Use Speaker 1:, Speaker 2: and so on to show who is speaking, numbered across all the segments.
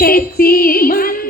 Speaker 1: തെച്ചി മന്ദാരം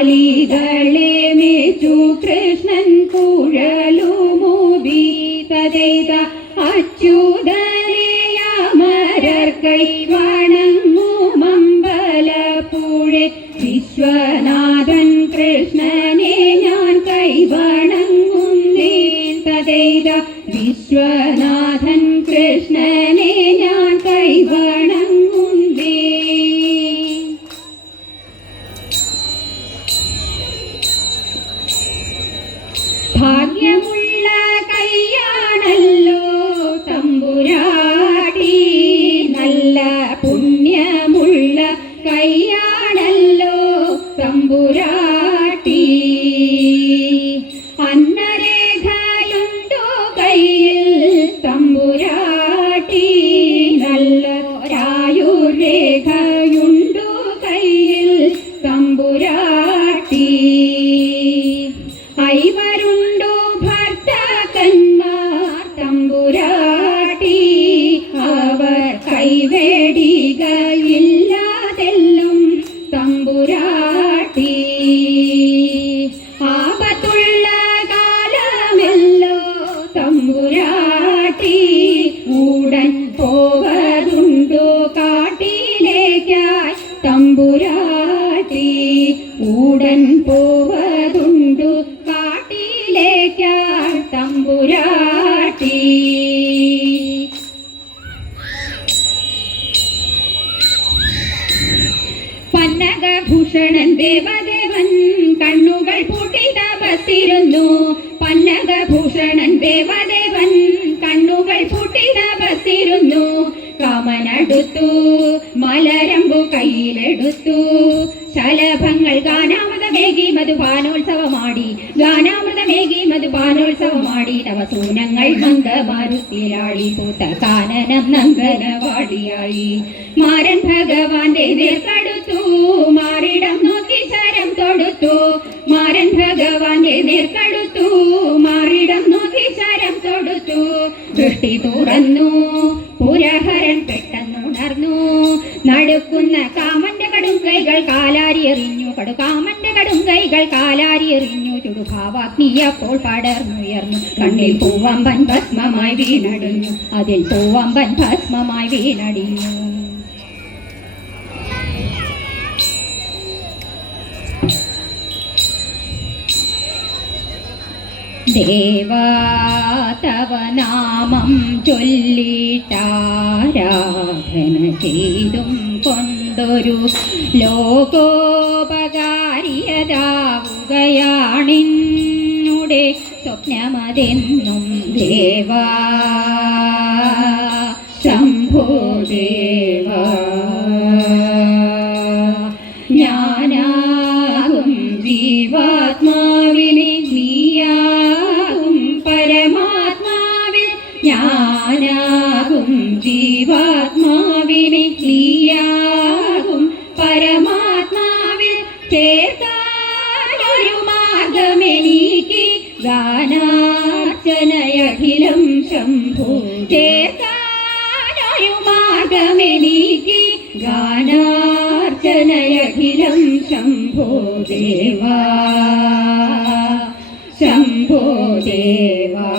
Speaker 1: കാലികളെ മേച്ചു കൃഷ്ണൻ കുഴലുമൂതി തതെയ്ത അച്യുതനെയമരർ കൈ വണങ്ങുമമ്പലപ്പുഴെ വിശ്വനാഥൻ കൃഷ്ണനെ ഞാൻ കൈവണങ്ങുന്നേ അവർ ദേവദേവൻ കണ്ണുകൾ പൂട്ടി തപസ്സിരുന്നു പന്നകഭൂഷണൻ ദേവദേവൻ കണ്ണുകൾ പൂട്ടി തപസ്സിരുന്നു കാമനടുത്തു ഗാനാമൃതമേകി മധുപാനോത്സവമാടി ഗാനാമൃതമേകി മധുപാനോത്സവമാടി നവസൂനങ്ങൾ മന്ദമാരുത്തിലാടി പൂത്ത കാനനം നന്ദനവാടിയായി. മാരൻ ഭഗവാന്റെ നേർക്കടുത്തു മാറിടം നോക്കി ശരം തൊടുത്തു. മാരൻ ഭഗവാന്റെ നേർക്കടുത്തു മാറിടം നോക്കി ശരം തൊടുത്തു. ദൃഷ്ടി തുറന്നു പുരഹരൻ പെട്ടെന്നുണർന്നു. നടക്കുന്ന കാമന്റെ കൈകൾ കാലാരി എറിഞ്ഞു കടുകാമന്റെ കടും കൈകൾ കാലാരി എറിഞ്ഞു ചുടുഭാവാഗ്നിയപ്പോൾ പടർന്നുയർന്നു. കണ്ണിൽ പൂവമ്പൻ ഭസ്മമായി വീണടിഞ്ഞു. അതിൽ പൂവമ്പൻ ഭസ്മമായി വീണടിഞ്ഞു. ദേവാ തവ നാമം ചൊല്ലിട്ടാരാധന ചെയ്തും കൊണ്ടൊരു ലോകോപകാരിയതാവുകയാണിന്നുടെ സ്വപ്നമതെന്നും ദേവാ. ദേവാ. ജീവാത്മാവിനെ നീയാകും ജീവാത്മാവിനെ നീയാകും ശംഭു ചേർത്താനൊരു മാർഗമെനിക്ക് ഗാനാർച്ചനയഖിലം ശംഭോ ദേവാ. ശംഭോ ദേവാ.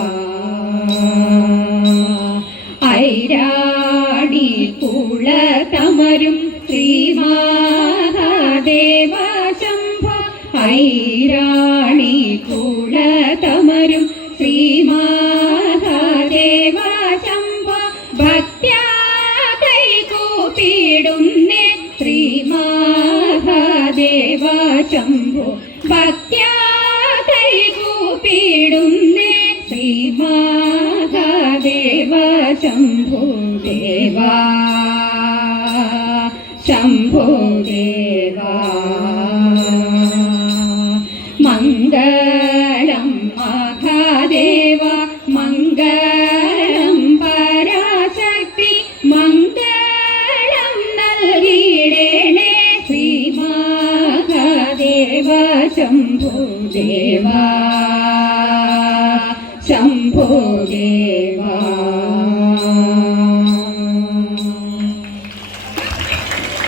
Speaker 1: ഐരാടി കുളതമരും ശ്രീമാദേവ ശംഭോ. ഐരാണി ശംഭോ ഭക്ത്യാ കൈകൂപ്പിടുന്നേ ശ്രീമാഹാദേവ ശംഭോ ദേവാ. ശംഭോ ദേവാ. ദേവ. ശംഭോ